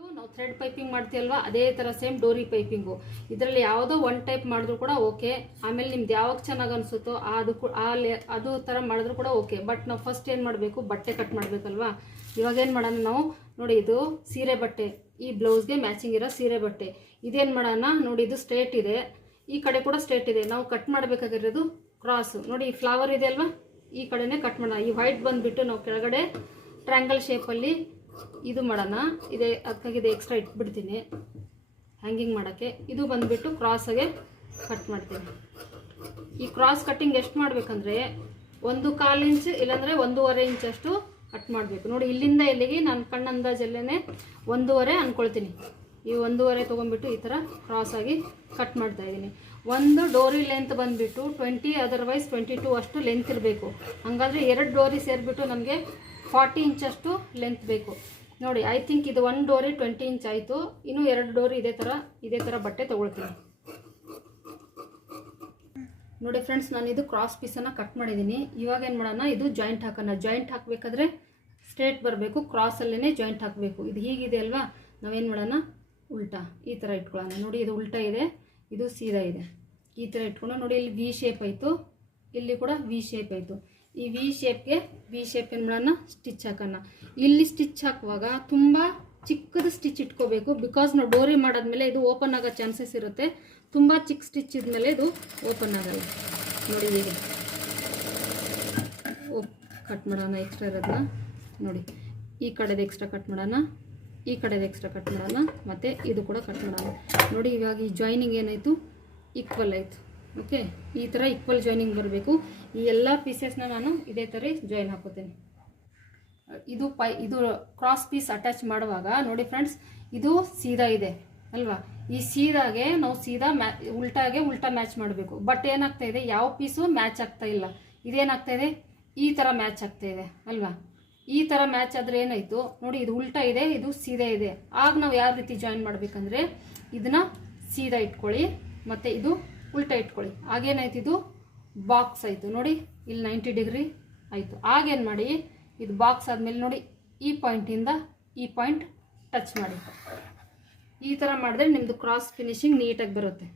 ನಾವು thread piping ಮಾಡ್ತೀವಲ್ವಾ ಅದೇ ಥರ ಸೇಮ್ ಡೋರಿ ಪೈಪಿಂಗು. ಇದರಲ್ಲಿ ಯಾವುದೋ ಒನ್ ಟೈಪ್ ಮಾಡಿದ್ರು ಕೂಡ ಓಕೆ. ಆಮೇಲೆ ನಿಮ್ದು ಯಾವಾಗ ಚೆನ್ನಾಗಿ ಅನಿಸುತ್ತೋ ಅದು ಥರ ಮಾಡಿದ್ರು ಕೂಡ ಓಕೆ. ಬಟ್ ನಾವು ಫಸ್ಟ್ ಏನು ಮಾಡಬೇಕು, ಬಟ್ಟೆ ಕಟ್ ಮಾಡಬೇಕಲ್ವಾ. ಇವಾಗ ಏನು ಮಾಡೋಣ ನಾವು, ನೋಡಿ ಇದು ಸೀರೆ ಬಟ್ಟೆ, ಈ ಬ್ಲೌಸ್ಗೆ ಮ್ಯಾಚಿಂಗ್ ಇರೋ ಸೀರೆ ಬಟ್ಟೆ. ಇದೇನು ಮಾಡೋಣ ನೋಡಿ, ಇದು ಸ್ಟ್ರೇಟ್ ಇದೆ, ಈ ಕಡೆ ಕೂಡ ಸ್ಟ್ರೇಟ್ ಇದೆ. ನಾವು ಕಟ್ ಮಾಡಬೇಕಾಗಿರೋದು ಕ್ರಾಸು. ನೋಡಿ ಈ ಫ್ಲವರ್ ಇದೆ ಅಲ್ವಾ, ಈ ಕಡೆನೇ ಕಟ್ ಮಾಡೋಣ. ಈ ವೈಟ್ ಬಂದುಬಿಟ್ಟು ನಾವು ಕೆಳಗಡೆ ಟ್ರ್ಯಾಂಗಲ್ ಶೇಪಲ್ಲಿ ಇದು ಮಾಡೋಣ. ಅದಕ್ಕಾಗಿದೆ ಎಕ್ಸ್ಟ್ರಾ ಇಟ್ಬಿಡ್ತೀನಿ ಹ್ಯಾಂಗಿಂಗ್ ಮಾಡೋಕ್ಕೆ. ಇದು ಬಂದುಬಿಟ್ಟು ಕ್ರಾಸಾಗೆ ಕಟ್ ಮಾಡ್ತೀನಿ. ಈ ಕ್ರಾಸ್ ಕಟ್ಟಿಂಗ್ ಎಷ್ಟು ಮಾಡಬೇಕಂದ್ರೆ 1/4 ಇಂಚ್ ಇಲ್ಲಾಂದರೆ 1.5 ಇಂಚಷ್ಟು ಕಟ್ ಮಾಡಬೇಕು. ನೋಡಿ ಇಲ್ಲಿಂದ ಇಲ್ಲಿಗೆ ನಾನು ಕಣ್ಣು ಅಂದಾಜಲ್ಲೇ 1.5 ಅಂದ್ಕೊಳ್ತೀನಿ. ಈ 1.5 ತೊಗೊಂಡ್ಬಿಟ್ಟು ಈ ಥರ ಕ್ರಾಸಾಗಿ ಕಟ್ ಮಾಡ್ತಾಯಿದ್ದೀನಿ. ಒಂದು ಡೋರಿ ಲೆಂತ್ ಬಂದುಬಿಟ್ಟು 20, ಅದರ್ವೈಸ್ 22 ಅಷ್ಟು ಲೆಂತ್ ಇರಬೇಕು. ಹಾಗಾದರೆ 2 ಡೋರಿ ಸೇರಿಬಿಟ್ಟು ನಮಗೆ 40 ಇಂಚಷ್ಟು ಲೆಂತ್ ಬೇಕು. ನೋಡಿ ಐ ಥಿಂಕ್ ಇದು 1 ಡೋರಿ 20 ಇಂಚ್ ಆಯಿತು. ಇನ್ನೂ 2 ಡೋರಿ ಇದೇ ಥರ ಬಟ್ಟೆ ತೊಗೊಳ್ತೀನಿ. ನೋಡಿ ಫ್ರೆಂಡ್ಸ್, ನಾನು ಇದು ಕ್ರಾಸ್ ಪೀಸನ್ನು ಕಟ್ ಮಾಡಿದ್ದೀನಿ. ಇವಾಗ ಏನು ಮಾಡೋಣ, ಇದು ಜಾಯಿಂಟ್ ಹಾಕೋಣ. ಜಾಯಿಂಟ್ ಹಾಕಬೇಕಾದ್ರೆ ಸ್ಟ್ರೇಟ್ ಬರಬೇಕು, ಕ್ರಾಸಲ್ಲೇ ಜಾಯಿಂಟ್ ಹಾಕಬೇಕು. ಇದು ಹೀಗಿದೆ ಅಲ್ವಾ, ನಾವೇನು ಮಾಡೋಣ, ಉಲ್ಟಾ ಈ ಥರ ಇಟ್ಕೊಳ್ಳೋಣ. ನೋಡಿ ಇದು ಉಲ್ಟಾ ಇದೆ, ಇದು ಸೀದಾ ಇದೆ. ಈ ಥರ ಇಟ್ಕೊಂಡು ನೋಡಿ, ಇಲ್ಲಿ ವಿ ಶೇಪ್ ಆಯಿತು, ಇಲ್ಲಿ ಕೂಡ ವಿ ಶೇಪ್ ಆಯಿತು. ಈ ವಿ ಶೇಪ್ ಏನು ಮಾಡೋಣ, ಸ್ಟಿಚ್ ಹಾಕೋಣ. ಇಲ್ಲಿ ಸ್ಟಿಚ್ ಹಾಕುವಾಗ ತುಂಬ ಚಿಕ್ಕದು ಸ್ಟಿಚ್ ಇಟ್ಕೋಬೇಕು. ಬಿಕಾಸ್ ನಾವು ಡೋರಿ ಮಾಡಾದ್ಮೇಲೆ ಇದು ಓಪನ್ ಆಗೋ ಚಾನ್ಸಸ್ ಇರುತ್ತೆ. ತುಂಬ ಚಿಕ್ಕ ಸ್ಟಿಚ್ ಇದ್ಮೇಲೆ ಇದು ಓಪನ್ ಆಗಲ್ಲ. ನೋಡಿ ಹೀಗೆ ಕಟ್ ಮಾಡೋಣ ಎಕ್ಸ್ಟ್ರಾ ಇರೋದನ್ನ. ನೋಡಿ ಈ ಕಡೆದು ಎಕ್ಸ್ಟ್ರಾ ಕಟ್ ಮಾಡೋಣ, ಈ ಕಡೆದು ಎಕ್ಸ್ಟ್ರಾ ಕಟ್ ಮಾಡೋಣ, ಮತ್ತು ಇದು ಕೂಡ ಕಟ್ ಮಾಡೋಣ. ನೋಡಿ ಇವಾಗ ಈ ಜಾಯ್ನಿಂಗ್ ಏನಾಯಿತು, ಈಕ್ವಲ್ ಆಯಿತು. ಓಕೆ, ಈ ಥರ ಈಕ್ವಲ್ ಜಾಯ್ನಿಂಗ್ ಬರಬೇಕು. ಈ ಎಲ್ಲ ಪೀಸಸ್ನ ನಾನು ಇದೇ ಥರ ಜಾಯಿನ್ ಹಾಕೋತೀನಿ. ಇದು ಕ್ರಾಸ್ ಪೀಸ್ ಅಟ್ಯಾಚ್ ಮಾಡುವಾಗ ನೋಡಿ ಫ್ರೆಂಡ್ಸ್, ಇದು ಸೀದಾ ಇದೆ ಅಲ್ವಾ. ಈ ಸೀದಾಗೆ ನಾವು ಸೀದಾ ಉಲ್ಟಾ ಮ್ಯಾಚ್ ಮಾಡಬೇಕು. ಬಟ್ ಏನಾಗ್ತಾ ಇದೆ, ಯಾವ ಪೀಸು ಮ್ಯಾಚ್ ಆಗ್ತಾ ಇಲ್ಲ. ಇದೇನಾಗ್ತಾ ಇದೆ, ಈ ಥರ ಮ್ಯಾಚ್ ಆಗ್ತಾ ಇದೆ ಅಲ್ವಾ. ಈ ಥರ ಮ್ಯಾಚ್ ಆದರೆ ಏನಾಯಿತು ನೋಡಿ, ಇದು ಉಲ್ಟಾ ಇದೆ, ಇದು ಸೀದಾ ಇದೆ. ಆಗ ನಾವು ಯಾವ ರೀತಿ ಜಾಯಿನ್ ಮಾಡಬೇಕಂದ್ರೆ, ಇದನ್ನು ಸೀದಾ ಇಟ್ಕೊಳ್ಳಿ ಮತ್ತು ಇದು ಉಲ್ಟಾ ಇಟ್ಕೊಳ್ಳಿ. ಆಗೇನಾಯ್ತು, ಇದು ಬಾಕ್ಸ್ ಆಯಿತು. ನೋಡಿ ಇಲ್ಲಿ 90 ಡಿಗ್ರಿ ಆಯಿತು. ಆಗೇನು ಮಾಡಿ, ಇದು ಬಾಕ್ಸ್ ಆದಮೇಲೆ ನೋಡಿ ಈ ಪಾಯಿಂಟಿಂದ ಈ ಪಾಯಿಂಟ್ ಟಚ್ ಮಾಡಿ. ಈ ಥರ ಮಾಡಿದ್ರೆ ನಿಮ್ಮದು ಕ್ರಾಸ್ ಫಿನಿಶಿಂಗ್ ನೀಟಾಗಿ ಬರುತ್ತೆ.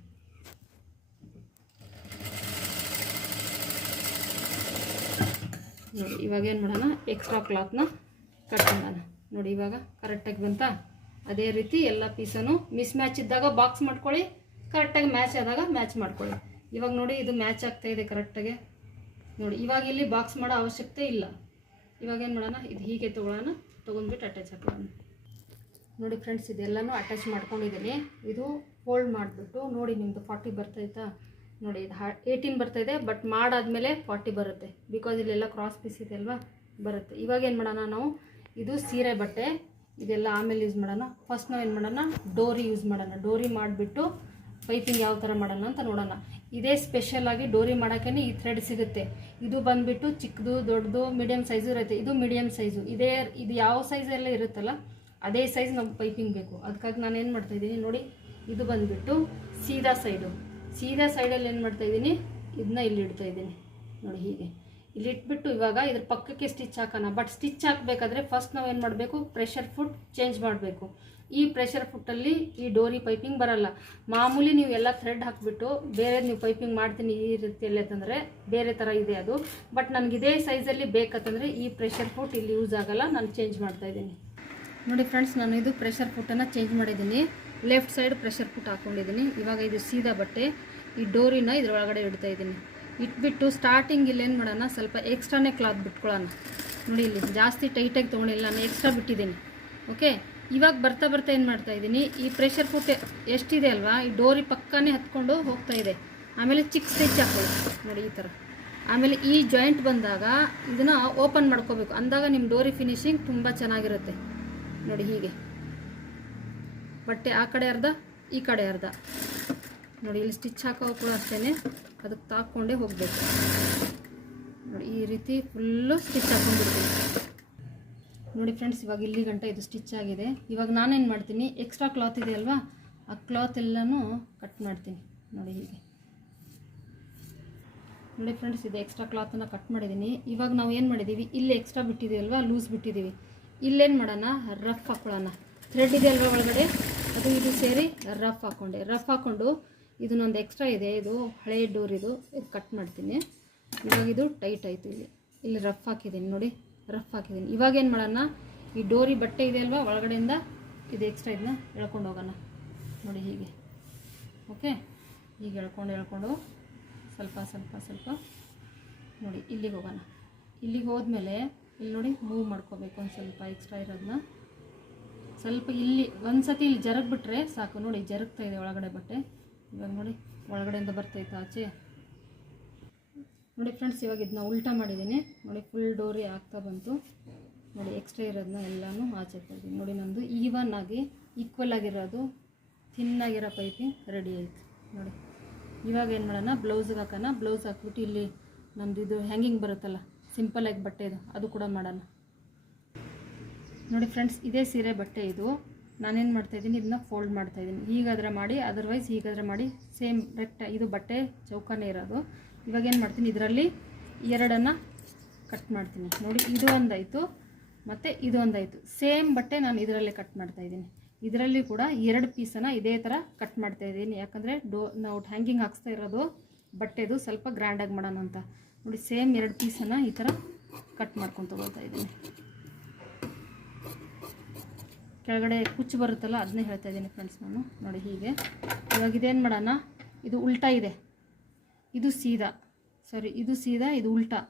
ನೋಡಿ ಇವಾಗ ಏನು ಮಾಡೋಣ, ಎಕ್ಸ್ಟ್ರಾ ಕ್ಲಾತ್ನ ಕಟ್ ಮಾಡೋಣ. ನೋಡಿ ಇವಾಗ ಕರೆಕ್ಟಾಗಿ ಬಂತಾ. ಅದೇ ರೀತಿ ಎಲ್ಲ ಪೀಸನ್ನು ಮಿಸ್ ಮ್ಯಾಚ್ ಇದ್ದಾಗ ಬಾಕ್ಸ್ ಮಾಡ್ಕೊಳ್ಳಿ, ಕರೆಕ್ಟಾಗಿ ಮ್ಯಾಚ್ ಆದಾಗ ಮ್ಯಾಚ್ ಮಾಡ್ಕೊಳ್ಳಿ. ಇವಾಗ ನೋಡಿ ಇದು ಮ್ಯಾಚ್ ಆಗ್ತಾ ಇದೆ ಕರೆಕ್ಟಾಗಿ. ನೋಡಿ ಇವಾಗ ಇಲ್ಲಿ ಬಾಕ್ಸ್ ಮಾಡೋ ಅವಶ್ಯಕತೆ ಇಲ್ಲ. ಇವಾಗ ಏನು ಮಾಡೋಣ, ಇದು ಹೀಗೆ ತೊಗೊಂಡ್ಬಿಟ್ಟು ಅಟ್ಯಾಚ್ ಹಾಕೋಣ. ನೋಡಿ ಫ್ರೆಂಡ್ಸ್, ಇದೆಲ್ಲನೂ ಅಟ್ಯಾಚ್ ಮಾಡ್ಕೊಂಡಿದ್ದೀನಿ. ಇದು ಫೋಲ್ಡ್ ಮಾಡಿಬಿಟ್ಟು ನೋಡಿ ನಿಮ್ಮದು 40 ಬರ್ತಾಯಿತಾ. ನೋಡಿ ಇದು 18 ಬರ್ತಾಯಿದೆ, ಬಟ್ ಮಾಡಾದಮೇಲೆ 40 ಬರುತ್ತೆ. ಬಿಕಾಸ್ ಇಲ್ಲೆಲ್ಲ ಕ್ರಾಸ್ ಪೀಸ್ ಇದೆ ಅಲ್ವಾ, ಬರುತ್ತೆ. ಇವಾಗ ಏನು ಮಾಡೋಣ, ನಾವು ಇದು ಸೀರೆ ಬಟ್ಟೆ ಇದೆಲ್ಲ ಆಮೇಲೆ ಯೂಸ್ ಮಾಡೋಣ. ಫಸ್ಟ್ ನಾವು ಏನು ಮಾಡೋಣ, ಡೋರಿ ಯೂಸ್ ಮಾಡೋಣ. ಡೋರಿ ಮಾಡಿಬಿಟ್ಟು ಪೈಪಿಂಗ್ ಯಾವ ಥರ ಮಾಡೋಣ ಅಂತ ನೋಡೋಣ. ಇದೇ ಸ್ಪೆಷಲಾಗಿ ಡೋರಿ ಮಾಡೋಕ್ಕೇ ಈ ಥ್ರೆಡ್ ಸಿಗುತ್ತೆ. ಇದು ಬಂದುಬಿಟ್ಟು ಚಿಕ್ಕದು, ದೊಡ್ಡದು, ಮೀಡಿಯಮ್ ಸೈಜು ಇರುತ್ತೆ. ಇದು ಮೀಡಿಯಮ್ ಸೈಜು. ಇದು ಯಾವ ಸೈಜೆಲ್ಲ ಇರುತ್ತಲ್ಲ ಅದೇ ಸೈಜ್ ನಮ್ಗೆ ಪೈಪಿಂಗ್ ಬೇಕು. ಅದಕ್ಕಾಗಿ ನಾನು ಏನು ಮಾಡ್ತಾಯಿದ್ದೀನಿ ನೋಡಿ, ಇದು ಬಂದುಬಿಟ್ಟು ಸೀದಾ ಸೈಡಲ್ಲಿ ಏನು ಮಾಡ್ತಾಯಿದ್ದೀನಿ, ಇದನ್ನ ಇಲ್ಲಿ ಇಡ್ತಾಯಿದ್ದೀನಿ. ನೋಡಿ ಹೀಗೆ ಇಲ್ಲಿ ಇಟ್ಬಿಟ್ಟು ಇವಾಗ ಇದ್ರ ಪಕ್ಕಕ್ಕೆ ಸ್ಟಿಚ್ ಹಾಕೋಣ. ಬಟ್ ಸ್ಟಿಚ್ ಹಾಕಬೇಕಾದ್ರೆ ಫಸ್ಟ್ ನಾವು ಏನು ಮಾಡಬೇಕು, ಪ್ರೆಷರ್ ಫುಟ್ ಚೇಂಜ್ ಮಾಡಬೇಕು. ಈ ಪ್ರೆಷರ್ ಫುಟ್ಟಲ್ಲಿ ಈ ಡೋರಿ ಪೈಪಿಂಗ್ ಬರಲ್ಲ. ಮಾಮೂಲಿ ನೀವು ಎಲ್ಲ ಥ್ರೆಡ್ ಹಾಕಿಬಿಟ್ಟು ಬೇರೆ ನೀವು ಪೈಪಿಂಗ್ ಮಾಡ್ತೀನಿ ಈ ರೀತಿಯಲ್ಲಿ ಅಂತಂದರೆ ಬೇರೆ ಥರ ಇದೆ ಅದು. ಬಟ್ ನನಗೆ ಇದೇ ಸೈಜಲ್ಲಿ ಬೇಕಂತಂದರೆ ಈ ಪ್ರೆಷರ್ ಫುಟ್ ಇಲ್ಲಿ ಯೂಸ್ ಆಗಲ್ಲ, ನಾನು ಚೇಂಜ್ ಮಾಡ್ತಾಯಿದ್ದೀನಿ. ನೋಡಿ ಫ್ರೆಂಡ್ಸ್, ನಾನು ಇದು ಪ್ರೆಷರ್ ಫುಟ್ಟನ್ನು ಚೇಂಜ್ ಮಾಡಿದ್ದೀನಿ. ಲೆಫ್ಟ್ ಸೈಡ್ ಪ್ರೆಷರ್ ಫುಟ್ ಹಾಕ್ಕೊಂಡಿದ್ದೀನಿ. ಇವಾಗ ಇದು ಸೀದಾ ಬಟ್ಟೆ, ಈ ಡೋರಿನ ಇದರೊಳಗಡೆ ಇಡ್ತಾಯಿದ್ದೀನಿ. ಇಟ್ಬಿಟ್ಟು ಸ್ಟಾರ್ಟಿಂಗ್ ಇಲ್ಲಿ ಏನು ಮಾಡೋಣ, ಸ್ವಲ್ಪ ಎಕ್ಸ್ಟ್ರಾನೇ ಕ್ಲಾತ್ ಬಿಟ್ಕೊಳ್ಳೋಣ. ನೋಡಿ ಇಲ್ಲಿ ಜಾಸ್ತಿ ಟೈಟಾಗಿ ತೊಗೊಂಡಿಲ್ಲ, ನಾನು ಎಕ್ಸ್ಟ್ರಾ ಬಿಟ್ಟಿದ್ದೀನಿ. ಓಕೆ, ಇವಾಗ ಬರ್ತಾ ಏನು ಮಾಡ್ತಾಯಿದ್ದೀನಿ, ಈ ಪ್ರೆಷರ್ ಫುಟ್ ಎಷ್ಟಿದೆ ಅಲ್ವಾ, ಈ ಡೋರಿ ಪಕ್ಕನೇ ಹತ್ಕೊಂಡು ಹೋಗ್ತಾಯಿದೆ. ಆಮೇಲೆ ಚಿಕ್ಕ ಸ್ಟಿಚ್ ಹಾಕೊಳ್ಳಿ ನೋಡಿ ಈ ಥರ. ಆಮೇಲೆ ಈ ಜಾಯಿಂಟ್ ಬಂದಾಗ ಇದನ್ನು ಓಪನ್ ಮಾಡ್ಕೋಬೇಕು. ಅಂದಾಗ ನಿಮ್ಮ ಡೋರಿ ಫಿನಿಶಿಂಗ್ ತುಂಬ ಚೆನ್ನಾಗಿರುತ್ತೆ. ನೋಡಿ ಹೀಗೆ ಬಟ್ಟೆ ಆ ಕಡೆ ಅರ್ಧ, ಈ ಕಡೆ ಅರ್ಧ. ನೋಡಿ ಇಲ್ಲಿ ಸ್ಟಿಚ್ ಹಾಕೋ ಕೂಡ ಅಷ್ಟೇ, ಅದಕ್ಕೆ ತಾಕೊಂಡೇ ಹೋಗಬೇಕು. ನೋಡಿ ಈ ರೀತಿ ಫುಲ್ಲು ಸ್ಟಿಚ್ ಹಾಕ್ಕೊಂಡ್ಬಿಡ್ತೀನಿ. ನೋಡಿ ಫ್ರೆಂಡ್ಸ್, ಇವಾಗ ಇಲ್ಲಿ ಗಂಟ ಇದು ಸ್ಟಿಚ್ ಆಗಿದೆ. ಇವಾಗ ನಾನೇನು ಮಾಡ್ತೀನಿ, ಎಕ್ಸ್ಟ್ರಾ ಕ್ಲಾತ್ ಇದೆ ಅಲ್ವಾ, ಆ ಕ್ಲಾತ್ ಎಲ್ಲನೂ ಕಟ್ ಮಾಡ್ತೀನಿ. ನೋಡಿ ಹೀಗೆ. ನೋಡಿ ಫ್ರೆಂಡ್ಸ್, ಇದು ಎಕ್ಸ್ಟ್ರಾ ಕ್ಲಾತನ್ನು ಕಟ್ ಮಾಡಿದ್ದೀನಿ. ಇವಾಗ ನಾವು ಏನು ಮಾಡಿದ್ದೀವಿ, ಇಲ್ಲಿ ಎಕ್ಸ್ಟ್ರಾ ಬಿಟ್ಟಿದ್ದೀವಿ ಅಲ್ವಾ, ಲೂಸ್ ಬಿಟ್ಟಿದ್ದೀವಿ. ಇಲ್ಲೇನು ಮಾಡೋಣ, ರಫ್ ಹಾಕ್ಕೊಳ್ಳೋಣ. ಥ್ರೆಡ್ ಇದೆ ಅಲ್ವಾ ಒಳಗಡೆ, ಅದು ಇದು ಸೇರಿ ರಫ್ ಹಾಕ್ಕೊಂಡೆ. ರಫ್ ಹಾಕ್ಕೊಂಡು ಇದನ್ನೊಂದು ಎಕ್ಸ್ಟ್ರಾ ಇದೆ, ಇದು ಹಳೆ ಡೋರ್, ಇದು ಕಟ್ ಮಾಡ್ತೀನಿ. ಇವಾಗ ಇದು ಟೈಟ್ ಆಯಿತು, ಇಲ್ಲಿ ರಫ್ ಹಾಕಿದ್ದೀನಿ ನೋಡಿ, ರಫ್ ಹಾಕಿದ್ದೀನಿ. ಇವಾಗ ಏನು ಮಾಡೋಣ, ಈ ಡೋರಿ ಬಟ್ಟೆ ಇದೆ ಅಲ್ವಾ ಒಳಗಡೆಯಿಂದ ಇದು ಎಕ್ಸ್ಟ್ರಾ ಇದನ್ನ ಎಳ್ಕೊಂಡು ಹೋಗೋಣ ನೋಡಿ ಹೀಗೆ. ಓಕೆ, ಹೀಗೆ ಎಳ್ಕೊಂಡು ಸ್ವಲ್ಪ ಸ್ವಲ್ಪ ಸ್ವಲ್ಪ ನೋಡಿ ಇಲ್ಲಿಗೆ ಹೋಗೋಣ. ಇಲ್ಲಿಗೆ ಹೋದ್ಮೇಲೆ ಇಲ್ಲಿ ನೋಡಿ ಮೂವ್ ಮಾಡ್ಕೋಬೇಕು, ಒಂದು ಸ್ವಲ್ಪ ಎಕ್ಸ್ಟ್ರಾ ಇರೋದನ್ನ ಸ್ವಲ್ಪ ಇಲ್ಲಿ ಒಂದು ಸತಿ ಇಲ್ಲಿ ಜರಗ್ಬಿಟ್ರೆ ಸಾಕು. ನೋಡಿ ಜರುಗ್ತಾ ಇದೆ ಒಳಗಡೆ ಬಟ್ಟೆ. ಇವಾಗ ನೋಡಿ ಒಳಗಡೆಯಿಂದ ಬರ್ತೈತೆ ಆಚೆ ನೋಡಿ ಫ್ರೆಂಡ್ಸ್. ಇವಾಗ ಇದನ್ನ ಉಲ್ಟಾ ಮಾಡಿದ್ದೀನಿ ನೋಡಿ, ಫುಲ್ ಡೋರಿ ಆಗ್ತಾ ಬಂತು ನೋಡಿ. ಎಕ್ಸ್ಟ್ರಾ ಇರೋದನ್ನ ಎಲ್ಲನೂ ಆಚೆ ಕೊಡ್ತೀನಿ ನೋಡಿ. ನಮ್ಮದು ಈವನ್ ಆಗಿ ಈಕ್ವಲ್ ಆಗಿರೋದು ಥಿನ್ನಾಗಿರೋ ಪೈಪಿಂಗ್ ರೆಡಿ ಆಯಿತು ನೋಡಿ. ಇವಾಗ ಏನು ಮಾಡೋಣ, ಬ್ಲೌಸ್ಗೆ ಹಾಕೋಣ. ಬ್ಲೌಸ್ ಹಾಕ್ಬಿಟ್ಟು ಇಲ್ಲಿ ನಮ್ಮದು ಇದು ಹ್ಯಾಂಗಿಂಗ್ ಬರುತ್ತಲ್ಲ ಸಿಂಪಲಾಗಿ ಬಟ್ಟೆದು, ಅದು ಕೂಡ ಮಾಡೋಣ ನೋಡಿ ಫ್ರೆಂಡ್ಸ್. ಇದೇ ಸೀರೆ ಬಟ್ಟೆ ಇದು. ನಾನೇನು ಮಾಡ್ತಾಯಿದ್ದೀನಿ, ಇದನ್ನ ಫೋಲ್ಡ್ ಮಾಡ್ತಾಯಿದ್ದೀನಿ. ಹೀಗಾದರೆ ಮಾಡಿ, ಅದರ್ವೈಸ್ ಹೀಗಾದರೆ ಮಾಡಿ, ಸೇಮ್ ಇದು ಬಟ್ಟೆ ಚೌಕನೇ ಇರೋದು. ಇವಾಗ ಏನು ಮಾಡ್ತೀನಿ, ಇದರಲ್ಲಿ ಎರಡನ್ನು ಕಟ್ ಮಾಡ್ತೀನಿ ನೋಡಿ. ಇದು ಒಂದಾಯಿತು ಮತ್ತು ಇದು ಒಂದಾಯಿತು. ಸೇಮ್ ಬಟ್ಟೆ ನಾನು ಇದರಲ್ಲೇ ಕಟ್ ಮಾಡ್ತಾಯಿದ್ದೀನಿ. ಇದರಲ್ಲಿ ಕೂಡ ಎರಡು ಪೀಸನ್ನು ಇದೇ ಥರ ಕಟ್ ಮಾಡ್ತಾಯಿದ್ದೀನಿ. ಯಾಕಂದರೆ ನಾವು ಹ್ಯಾಂಗಿಂಗ್ ಹಾಕ್ಸ್ತಾ ಇರೋದು ಬಟ್ಟೆದು ಸ್ವಲ್ಪ ಗ್ರ್ಯಾಂಡಾಗಿ ಮಾಡೋಣ ಅಂತ ನೋಡಿ. ಸೇಮ್ ಎರಡು ಪೀಸನ್ನು ಈ ಥರ ಕಟ್ ಮಾಡ್ಕೊಂಡು ತೊಗೊಳ್ತಾ ಇದ್ದೀನಿ. ಕೆಳಗಡೆ ಕುಚ್ಚು ಬರುತ್ತಲ್ಲ ಅದನ್ನೇ ಹೇಳ್ತಾ ಇದ್ದೀನಿ ಫ್ರೆಂಡ್ಸ್ ನಾನು ನೋಡಿ ಹೀಗೆ. ಇವಾಗ ಇದೇನು ಮಾಡೋಣ, ಇದು ಉಲ್ಟಾ ಇದೆ, ಇದು ಸೀದಾ, ಸಾರಿ ಇದು ಸೀದಾ, ಇದು ಉಲ್ಟಾ.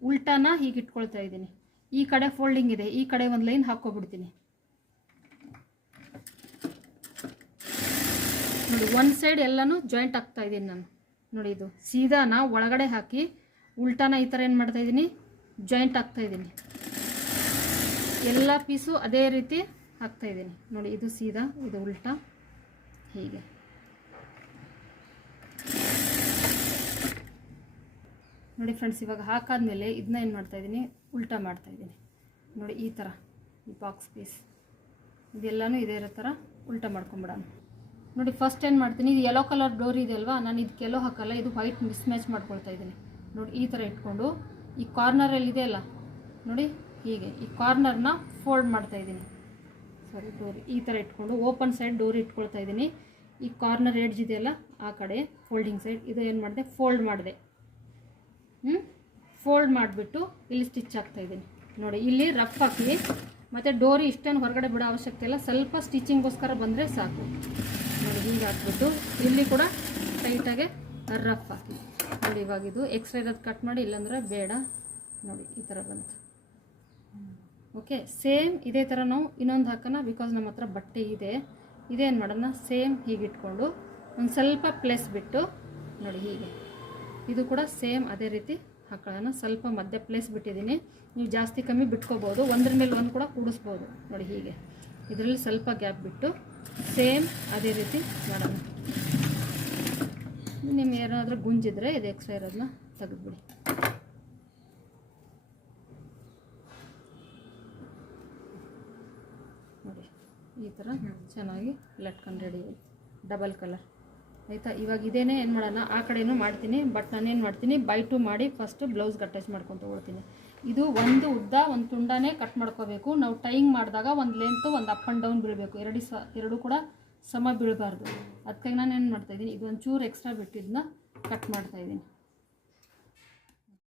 ಉಲ್ಟಾನ ಹೀಗೆ ಇಟ್ಕೊಳ್ತಾ ಇದ್ದೀನಿ. ಈ ಕಡೆ ಫೋಲ್ಡಿಂಗ್ ಇದೆ, ಈ ಕಡೆ ಒಂದು ಲೈನ್ ಹಾಕ್ಕೊಬಿಡ್ತೀನಿ ನೋಡಿ. ಒಂದು ಸೈಡ್ ಎಲ್ಲನೂ ಜಾಯಿಂಟ್ ಆಗ್ತಾ ಇದ್ದೀನಿ ನಾನು ನೋಡಿ. ಇದು ಸೀದಾನ ಒಳಗಡೆ ಹಾಕಿ ಉಲ್ಟಾನ ಈ ಥರ ಏನು ಮಾಡ್ತಾಯಿದ್ದೀನಿ, ಜಾಯಿಂಟ್ ಆಗ್ತಾಯಿದ್ದೀನಿ. ಎಲ್ಲ ಪೀಸು ಅದೇ ರೀತಿ ಹಾಕ್ತಾಯಿದ್ದೀನಿ ನೋಡಿ. ಇದು ಸೀದಾ, ಇದು ಉಲ್ಟಾ, ಹೀಗೆ ನೋಡಿ ಫ್ರೆಂಡ್ಸ್. ಇವಾಗ ಹಾಕಾದ್ಮೇಲೆ ಇದನ್ನ ಏನು ಮಾಡ್ತಾಯಿದ್ದೀನಿ, ಉಲ್ಟಾ ಮಾಡ್ತಾಯಿದ್ದೀನಿ ನೋಡಿ. ಈ ಥರ ಈ ಬಾಕ್ಸ್ ಪೀಸ್ ಇದೆಲ್ಲನೂ ಇದೇ ಥರ ಉಲ್ಟಾ ಮಾಡ್ಕೊಂಬಿಡೋಣ ನೋಡಿ. ಫಸ್ಟ್ ಏನು ಮಾಡ್ತೀನಿ, ಇದು ಯೆಲ್ಲೋ ಕಲರ್ ಡೋರ್ ಇದೆ ಅಲ್ವಾ, ನಾನು ಇದಕ್ಕೆ ಯೆಲ್ಲೋ ಹಾಕಲ್ಲ, ಇದು ವೈಟ್ ಮಿಸ್ ಮ್ಯಾಚ್ ಮಾಡ್ಕೊಳ್ತಾ ಇದ್ದೀನಿ ನೋಡಿ. ಈ ಥರ ಇಟ್ಕೊಂಡು ಈ ಕಾರ್ನರಲ್ಲಿದೆ ಅಲ್ಲ ನೋಡಿ, ಹೀಗೆ ಈ ಕಾರ್ನರ್ನ ಫೋಲ್ಡ್ ಮಾಡ್ತಾಯಿದ್ದೀನಿ. ಸಾರಿ ಡೋರಿ ಈ ಥರ ಇಟ್ಕೊಂಡು ಓಪನ್ ಸೈಡ್ ಡೋರಿ ಇಟ್ಕೊಳ್ತಾ ಇದ್ದೀನಿ. ಈ ಕಾರ್ನರ್ ಎಡ್ಜ್ ಇದೆಯಲ್ಲ ಆ ಕಡೆ ಫೋಲ್ಡಿಂಗ್ ಸೈಡ್, ಇದು ಏನು ಮಾಡಿದೆ, ಫೋಲ್ಡ್ ಮಾಡಿದೆ. ಫೋಲ್ಡ್ ಮಾಡಿಬಿಟ್ಟು ಇಲ್ಲಿ ಸ್ಟಿಚ್ ಹಾಕ್ತಾಯಿದ್ದೀನಿ ನೋಡಿ. ಇಲ್ಲಿ ರಫ್ ಹಾಕಿ ಮತ್ತು ಡೋರಿ ಇಷ್ಟೇನು ಹೊರಗಡೆ ಬಿಡೋ ಅವಶ್ಯಕತೆ ಇಲ್ಲ, ಸ್ವಲ್ಪ ಸ್ಟಿಚಿಂಗ್ಗೋಸ್ಕರ ಬಂದರೆ ಸಾಕು ನೋಡಿ. ಹೀಗೆ ಹಾಕ್ಬಿಟ್ಟು ಇಲ್ಲಿ ಕೂಡ ಟೈಟಾಗೆ ರಫ್ ಹಾಕಿ ನೋಡಿ. ಇವಾಗ ಇದು ಎಕ್ಸ್ಟ್ರಾ ಇರೋದು ಕಟ್ ಮಾಡಿ, ಇಲ್ಲಾಂದರೆ ಬೇಡ ನೋಡಿ. ಈ ಥರ ಬಂತು. ಓಕೆ, ಸೇಮ್ ಇದೇ ಥರ ನಾವು ಇನ್ನೊಂದು ಹಾಕೋಣ, ಬಿಕಾಸ್ ನಮ್ಮ ಹತ್ರ ಬಟ್ಟೆ ಇದೆ. ಇದೇನು ಮಾಡೋಣ, ಸೇಮ್ ಹೀಗೆ ಇಟ್ಕೊಂಡು ಒಂದು ಸ್ವಲ್ಪ ಪ್ಲೇಸ್ ಬಿಟ್ಟು ನೋಡಿ ಹೀಗೆ, ಇದು ಕೂಡ ಸೇಮ್ ಅದೇ ರೀತಿ ಹಾಕೊಳ್ಳೋಣ. ಸ್ವಲ್ಪ ಮಧ್ಯೆ ಪ್ಲೇಸ್ ಬಿಟ್ಟಿದ್ದೀನಿ, ನೀವು ಜಾಸ್ತಿ ಕಮ್ಮಿ ಬಿಟ್ಕೋಬೋದು, ಒಂದ್ರ ಮೇಲೆ ಒಂದು ಕೂಡ ಕೂಡಿಸ್ಬೋದು ನೋಡಿ. ಹೀಗೆ ಇದರಲ್ಲಿ ಸ್ವಲ್ಪ ಗ್ಯಾಪ್ ಬಿಟ್ಟು ಸೇಮ್ ಅದೇ ರೀತಿ ಮಾಡೋಣ. ನಿಮ್ಮ ಏನಾದರೂ ಗುಂಜಿದ್ರೆ ಇದು ಎಕ್ಸ್ಟ್ರಾ ಇರೋದನ್ನ ತೆಗೆದುಬಿಡಿ ನೋಡಿ. ಈ ಥರ ಚೆನ್ನಾಗಿ ಲಟ್ಕೊಂಡು ರೆಡಿ ಡಬಲ್ ಕಲರ್ ಆಯಿತಾ. ಇವಾಗ ಇದೇನೇ ಏನು ಮಾಡೋಣ, ಆ ಕಡೆನೂ ಮಾಡ್ತೀನಿ, ಬಟ್ ನಾನೇನು ಮಾಡ್ತೀನಿ, ಬೈ ಟು ಮಾಡಿ ಫಸ್ಟು ಬ್ಲೌಸ್ಗೆ ಅಟ್ಯಾಚ್ ಮಾಡ್ಕೊಂಡು ತೊಗೊಳ್ತೀನಿ. ಇದು ಒಂದು ಉದ್ದ ಒಂದು ತುಂಡಾನೇ ಕಟ್ ಮಾಡ್ಕೋಬೇಕು. ನಾವು ಟೈಯಿಂಗ್ ಮಾಡಿದಾಗ ಒಂದು ಲೆಂತು ಒಂದು ಅಪ್ ಆ್ಯಂಡ್ ಡೌನ್ ಬೀಳಬೇಕು, ಎರಡು ಕೂಡ ಸಮ ಬೀಳಬಾರ್ದು. ಅದಕ್ಕಾಗಿ ನಾನು ಏನು ಮಾಡ್ತಾಯಿದ್ದೀನಿ, ಇದು ಒಂಚೂರು ಎಕ್ಸ್ಟ್ರಾ ಬಿಟ್ಟಿದ್ದನ್ನ ಕಟ್ ಮಾಡ್ತಾಯಿದ್ದೀನಿ